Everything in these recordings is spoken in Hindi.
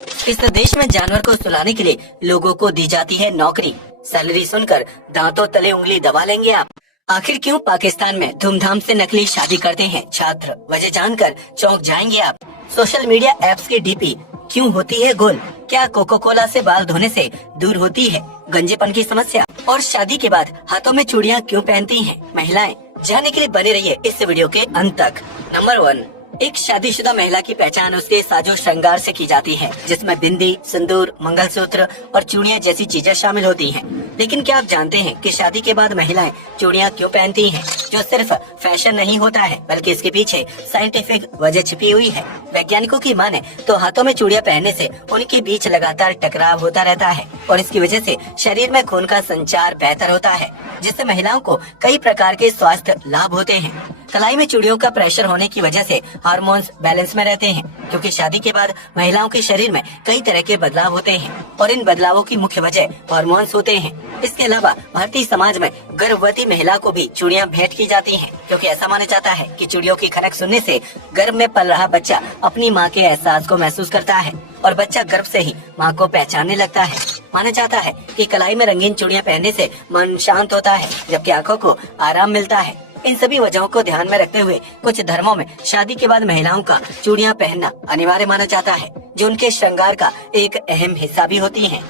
इस देश में जानवर को सुलाने के लिए लोगों को दी जाती है नौकरी। सैलरी सुनकर दांतों तले उंगली दबा लेंगे आप। आखिर क्यों पाकिस्तान में धूमधाम से नकली शादी करते हैं छात्र, वजह जानकर चौंक जाएंगे आप। सोशल मीडिया ऐप्स की डीपी क्यों होती है गोल? क्या कोको कोला से बाल धोने से दूर होती है गंजेपन की समस्या? और शादी के बाद हाथों में चूड़ियां क्यों पहनती हैं महिलाएं? जानने के लिए बने रहिए इस वीडियो के अंत तक। नंबर 1, एक शादीशुदा महिला की पहचान उसके साजो श्रृंगार से की जाती है, जिसमें बिंदी, सिंदूर, मंगलसूत्र और चूड़ियां जैसी चीजें शामिल होती हैं। लेकिन क्या आप जानते हैं कि शादी के बाद महिलाएं चूड़ियां क्यों पहनती हैं? जो सिर्फ फैशन नहीं होता है, बल्कि इसके पीछे साइंटिफिक वजह छिपी हुई है। वैज्ञानिकों की माने तो हाथों में चूड़ियां पहनने से उनके बीच लगातार टकराव होता रहता है और इसकी वजह से शरीर में खून का संचार बेहतर होता है, जिससे महिलाओं को कई प्रकार के स्वास्थ्य लाभ होते हैं। कलाई में चूड़ियों का प्रेशर होने की वजह से हार्मोन्स बैलेंस में रहते हैं, क्योंकि शादी के बाद महिलाओं के शरीर में कई तरह के बदलाव होते हैं और इन बदलावों की मुख्य वजह हार्मोन्स होते हैं। इसके अलावा भारतीय समाज में गर्भवती महिला को भी चूड़ियां भेंट की जाती हैं, क्योंकि ऐसा माना जाता है कि चूड़ियों की खनक सुनने से गर्भ में पल रहा बच्चा अपनी मां के एहसास को महसूस करता है और बच्चा गर्भ से ही मां को पहचानने लगता है। माना जाता है कि कलाई में रंगीन चूड़ियां पहनने से मन शांत होता है, जबकि आंखों को आराम मिलता है। इन सभी वजहों को ध्यान में रखते हुए कुछ धर्मों में शादी के बाद महिलाओं का चूड़ियां पहनना अनिवार्य माना जाता है, जो उनके श्रृंगार का एक अहम हिस्सा भी होती हैं।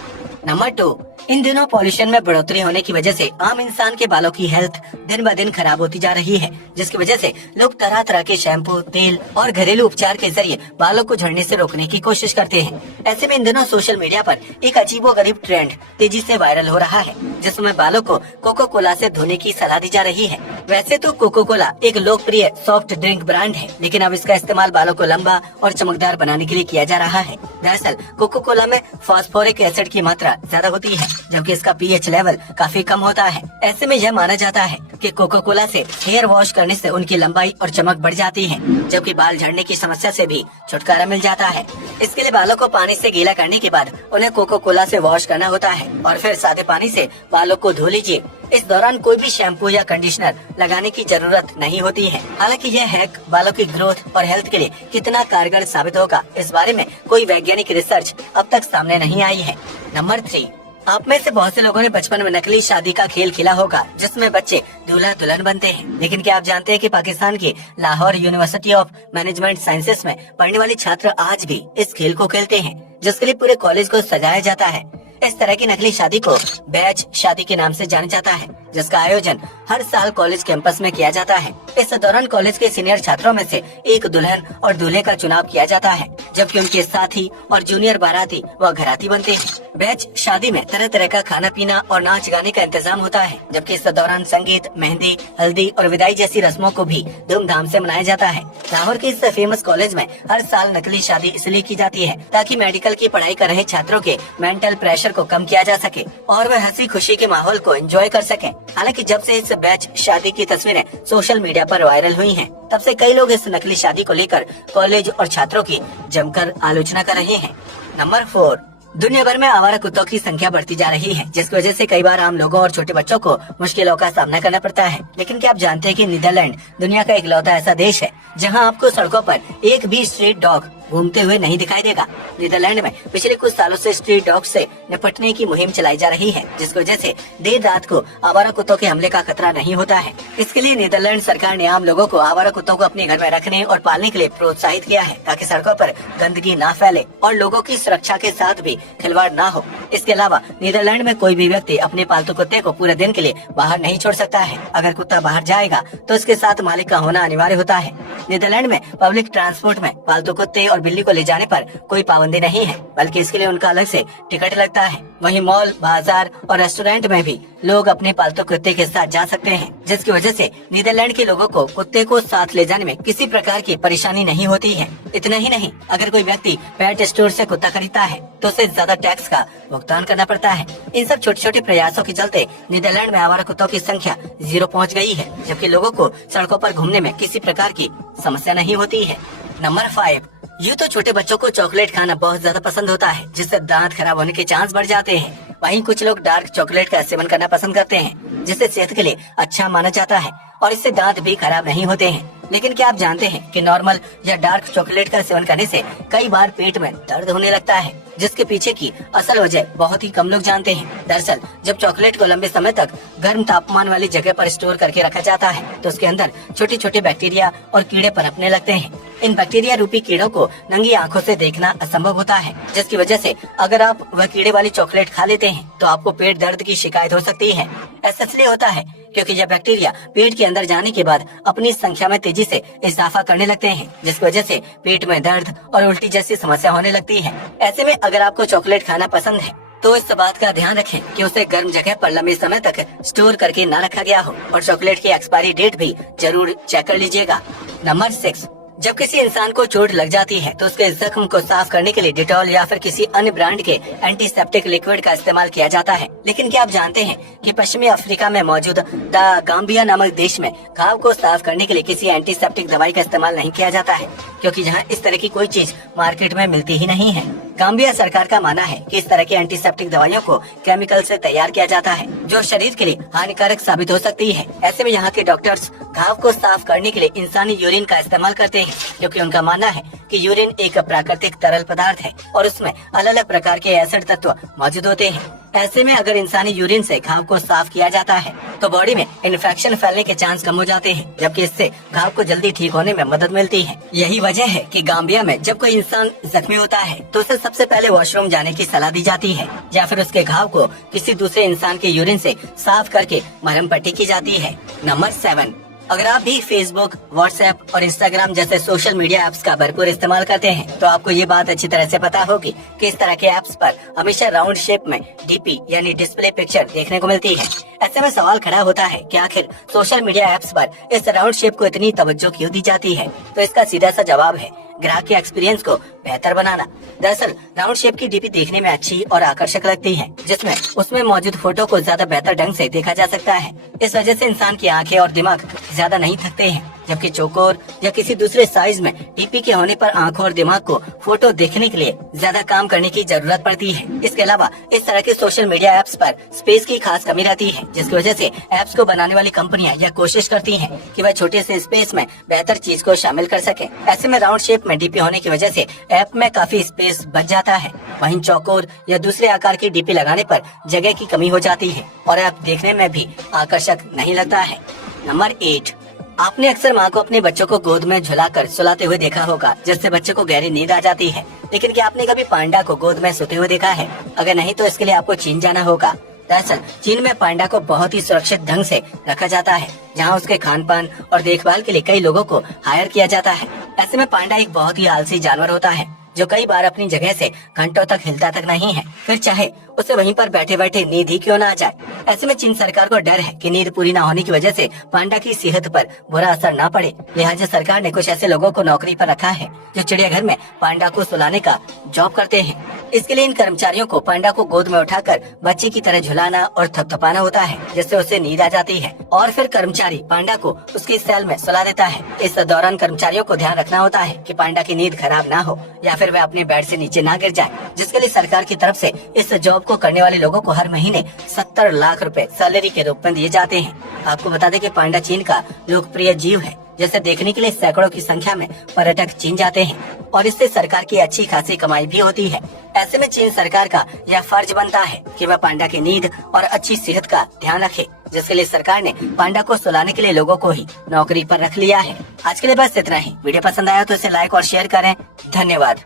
नंबर 2, इन दिनों पॉल्यूशन में बढ़ोतरी होने की वजह से आम इंसान के बालों की हेल्थ दिन ब दिन खराब होती जा रही है, जिसकी वजह से लोग तरह तरह के शैम्पू, तेल और घरेलू उपचार के जरिए बालों को झड़ने से रोकने की कोशिश करते हैं। ऐसे में इन दिनों सोशल मीडिया पर एक अजीबोगरीब ट्रेंड तेजी से वायरल हो रहा है, जिसमें बालों को कोको कोला से धोने की सलाह दी जा रही है। वैसे तो कोको कोला एक लोकप्रिय सॉफ्ट ड्रिंक ब्रांड है, लेकिन अब इसका इस्तेमाल बालों को लंबा और चमकदार बनाने के लिए किया जा रहा है। दरअसल कोको कोला में फास्फोरिक एसिड की मात्रा ज्यादा होती है, जबकि इसका पीएच लेवल काफी कम होता है। ऐसे में यह माना जाता है कि कोको कोला से हेयर वॉश करने से उनकी लंबाई और चमक बढ़ जाती है, जबकि बाल झड़ने की समस्या से भी छुटकारा मिल जाता है। इसके लिए बालों को पानी से गीला करने के बाद उन्हें कोको कोला से वॉश करना होता है और फिर सादे पानी से बालों को धो लीजिए। इस दौरान कोई भी शैम्पू या कंडीशनर लगाने की जरूरत नहीं होती है। हालांकि यह हैक बालों की ग्रोथ और हेल्थ के लिए कितना कारगर साबित होगा, इस बारे में कोई वैज्ञानिक रिसर्च अब तक सामने नहीं आई है। नंबर 3, आप में से बहुत से लोगों ने बचपन में नकली शादी का खेल खेला होगा, जिसमें बच्चे दूल्हा दुल्हन बनते हैं। लेकिन क्या आप जानते हैं कि पाकिस्तान की Lahore university of management sciences में पढ़ने वाले छात्र आज भी इस खेल को खेलते हैं, जिसके लिए पूरे कॉलेज को सजाया जाता है। इस तरह की नकली शादी को बैच शादी के नाम से जाना जाता है, जिसका आयोजन हर साल कॉलेज कैंपस में किया जाता है। इस दौरान कॉलेज के सीनियर छात्रों में से एक दुल्हन और दूल्हे का चुनाव किया जाता है, जबकि उनके साथी और जूनियर बाराती व घराती बनते हैं। बैच शादी में तरह तरह का खाना पीना और नाच गाने का इंतजाम होता है, जबकि इस दौरान संगीत, मेहंदी, हल्दी और विदाई जैसी रस्मों को भी धूमधाम से मनाया जाता है। लाहौर के इस फेमस कॉलेज में हर साल नकली शादी इसलिए की जाती है ताकि मेडिकल की पढ़ाई कर रहे छात्रों के मेंटल प्रेशर को कम किया जा सके और वह हंसी खुशी के माहौल को एंजॉय कर सकें। हालांकि जब से इस बैच शादी की तस्वीरें सोशल मीडिया पर वायरल हुई हैं, तब से कई लोग इस नकली शादी को लेकर कॉलेज और छात्रों की जमकर आलोचना कर रहे हैं। नंबर 4, दुनिया भर में आवारा कुत्तों की संख्या बढ़ती जा रही है, जिसकी वजह से कई बार आम लोगों और छोटे बच्चों को मुश्किलों का सामना करना पड़ता है। लेकिन क्या आप जानते हैं कि नीदरलैंड दुनिया का इकलौता ऐसा देश है जहां आपको सड़कों पर एक भी स्ट्रीट डॉग घूमते हुए नहीं दिखाई देगा। नीदरलैंड में पिछले कुछ सालों से स्ट्रीट डॉग से निपटने की मुहिम चलाई जा रही है, जिसकी वजह से देर रात को आवारा कुत्तों के हमले का खतरा नहीं होता है। इसके लिए नीदरलैंड सरकार ने आम लोगों को आवारा कुत्तों को अपने घर में रखने और पालने के लिए प्रोत्साहित किया है, ताकि सड़कों पर गंदगी न फैले और लोगों की सुरक्षा के साथ भी खिलवाड़ न हो। इसके अलावा नीदरलैंड में कोई भी व्यक्ति अपने पालतू कुत्ते को पूरे दिन के लिए बाहर नहीं छोड़ सकता है। अगर कुत्ता बाहर जाएगा तो उसके साथ मालिक का होना अनिवार्य होता है। नीदरलैंड में पब्लिक ट्रांसपोर्ट में पालतू कुत्ते और बिल्ली को ले जाने पर कोई पाबंदी नहीं है, बल्कि इसके लिए उनका अलग से टिकट लगता है। वहीं मॉल, बाजार और रेस्टोरेंट में भी लोग अपने पालतू कुत्ते के साथ जा सकते हैं, जिसकी वजह से नीदरलैंड के लोगों को कुत्ते को साथ ले जाने में किसी प्रकार की परेशानी नहीं होती है। इतना ही नहीं, अगर कोई व्यक्ति पेट स्टोर से कुत्ता खरीदता है तो उसे ज्यादा टैक्स का भुगतान करना पड़ता है। इन सब छोटे छोटे प्रयासों के चलते नीदरलैंड में आवारा कुत्तों की संख्या 0 पहुंच गई है, जबकि लोगों को सड़कों पर घूमने में किसी प्रकार की समस्या नहीं होती है। नंबर 5, यूँ तो छोटे बच्चों को चॉकलेट खाना बहुत ज्यादा पसंद होता है, जिससे दांत खराब होने के चांस बढ़ जाते हैं। वहीं कुछ लोग डार्क चॉकलेट का सेवन करना पसंद करते हैं, जिससे सेहत के लिए अच्छा माना जाता है और इससे दांत भी खराब नहीं होते हैं। लेकिन क्या आप जानते हैं कि नॉर्मल या डार्क चॉकलेट का सेवन करने से कई बार पेट में दर्द होने लगता है, जिसके पीछे की असल वजह बहुत ही कम लोग जानते हैं। दरअसल जब चॉकलेट को लंबे समय तक गर्म तापमान वाली जगह पर स्टोर करके रखा जाता है तो उसके अंदर छोटे छोटे बैक्टीरिया और कीड़े पनपने लगते हैं। इन बैक्टीरिया रूपी कीड़ों को नंगी आंखों से देखना असंभव होता है, जिसकी वजह से अगर आप वह कीड़े वाली चॉकलेट खा लेते हैं तो आपको पेट दर्द की शिकायत हो सकती है। ऐसा इसलिए होता है क्योंकि यह बैक्टीरिया पेट के अंदर जाने के बाद अपनी संख्या में तेजी से इजाफा करने लगते हैं, जिसकी वजह से पेट में दर्द और उल्टी जैसी समस्या होने लगती है। ऐसे में अगर आपको चॉकलेट खाना पसंद है तो इस बात का ध्यान रखें कि उसे गर्म जगह पर लंबे समय तक स्टोर करके न रखा गया हो और चॉकलेट की एक्सपायरी डेट भी जरूर चेक कर लीजिएगा। नंबर 6, जब किसी इंसान को चोट लग जाती है तो उसके जख्म को साफ करने के लिए डिटॉल या फिर किसी अन्य ब्रांड के एंटीसेप्टिक लिक्विड का इस्तेमाल किया जाता है। लेकिन क्या आप जानते हैं कि पश्चिमी अफ्रीका में मौजूद द गाम्बिया नामक देश में घाव को साफ करने के लिए किसी एंटीसेप्टिक दवाई का इस्तेमाल नहीं किया जाता है, क्योंकि यहाँ इस तरह की कोई चीज मार्केट में मिलती ही नहीं है। गाम्बिया सरकार का मानना है कि इस तरह की एंटीसेप्टिक दवाइयों को केमिकल से तैयार किया जाता है, जो शरीर के लिए हानिकारक साबित हो सकती है। ऐसे में यहाँ के डॉक्टर्स घाव को साफ करने के लिए इंसानी यूरिन का इस्तेमाल करते हैं, क्योंकि उनका मानना है कि यूरिन एक प्राकृतिक तरल पदार्थ है और उसमें अलग अलग प्रकार के एसिड तत्व मौजूद होते हैं। ऐसे में अगर इंसानी यूरिन से घाव को साफ किया जाता है तो बॉडी में इन्फेक्शन फैलने के चांस कम हो जाते हैं, जबकि इससे घाव को जल्दी ठीक होने में मदद मिलती है। यही वजह है कि गाम्बिया में जब कोई इंसान जख्मी होता है तो उसे सबसे पहले वॉशरूम जाने की सलाह दी जाती है, या फिर उसके घाव को किसी दूसरे इंसान के यूरिन से साफ करके मरहम पट्टी की जाती है। नंबर 7, अगर आप भी फेसबुक, व्हाट्सएप और इंस्टाग्राम जैसे सोशल मीडिया ऐप्स का भरपूर इस्तेमाल करते हैं तो आपको ये बात अच्छी तरह से पता होगी कि इस तरह के ऐप्स पर हमेशा राउंड शेप में डीपी यानी डिस्प्ले पिक्चर देखने को मिलती है। ऐसे में सवाल खड़ा होता है कि आखिर सोशल मीडिया ऐप्स पर इस राउंड शेप को इतनी तवज्जो क्यों दी जाती है? तो इसका सीधा सा जवाब है ग्राहक के एक्सपीरियंस को बेहतर बनाना। दरअसल राउंड शेप की डीपी देखने में अच्छी और आकर्षक लगती है, जिसमें उसमें मौजूद फोटो को ज्यादा बेहतर ढंग से देखा जा सकता है। इस वजह से इंसान की आंखें और दिमाग ज्यादा नहीं थकते हैं, जबकि चौकोर या किसी दूसरे साइज में डीपी के होने पर आंखों और दिमाग को फोटो देखने के लिए ज्यादा काम करने की जरूरत पड़ती है। इसके अलावा इस तरह के सोशल मीडिया ऐप्स पर स्पेस की खास कमी रहती है, जिसकी वजह से ऐप्स को बनाने वाली कंपनियां यह कोशिश करती हैं कि वह छोटे से स्पेस में बेहतर चीज को शामिल कर सके। ऐसे में राउंड शेप में डीपी होने की वजह से ऐप में काफी स्पेस बच जाता है। वहीं चौकोर या दूसरे आकार की डीपी लगाने पर जगह की कमी हो जाती है और ऐप देखने में भी आकर्षक नहीं लगता है। नंबर 8, आपने अक्सर माँ को अपने बच्चों को गोद में झुलाकर सुलाते हुए देखा होगा, जिससे बच्चे को गहरी नींद आ जाती है। लेकिन क्या आपने कभी पांडा को गोद में सोते हुए देखा है? अगर नहीं तो इसके लिए आपको चीन जाना होगा। दरअसल चीन में पांडा को बहुत ही सुरक्षित ढंग से रखा जाता है, जहाँ उसके खान पान और देखभाल के लिए कई लोगों को हायर किया जाता है। ऐसे में पांडा एक बहुत ही आलसी जानवर होता है, जो कई बार अपनी जगह से घंटों तक हिलता तक नहीं है, फिर चाहे उसे वहीं पर बैठे बैठे नींद ही क्यों ना आ जाए। ऐसे में चीन सरकार को डर है कि नींद पूरी ना होने की वजह से पांडा की सेहत पर बुरा असर ना पड़े, लिहाजा सरकार ने कुछ ऐसे लोगों को नौकरी पर रखा है जो चिड़ियाघर में पांडा को सुलाने का जॉब करते हैं। इसके लिए इन कर्मचारियों को पांडा को गोद में उठाकर बच्चे की तरह झुलाना और थपथपाना होता है, जिससे उसे नींद आ जाती है और फिर कर्मचारी पांडा को उसकी सेल में सुला देता है। इस दौरान कर्मचारियों को ध्यान रखना होता है कि पांडा की नींद खराब ना हो या फिर वह अपने बेड से नीचे ना गिर जाए, जिसके लिए सरकार की तरफ से इस जॉब को करने वाले लोगों को हर महीने 70 लाख रुपए सैलरी के रूप में दिए जाते हैं। आपको बता दें कि पांडा चीन का लोकप्रिय जीव है, जैसे देखने के लिए सैकड़ों की संख्या में पर्यटक चीन जाते हैं और इससे सरकार की अच्छी खासी कमाई भी होती है। ऐसे में चीन सरकार का यह फर्ज बनता है कि वह पांडा की नींद और अच्छी सेहत का ध्यान रखे, जिसके लिए सरकार ने पांडा को सुलाने के लिए लोगों को ही नौकरी पर रख लिया है। आज के लिए बस इतना ही। वीडियो पसंद आया तो इसे लाइक और शेयर करें। धन्यवाद।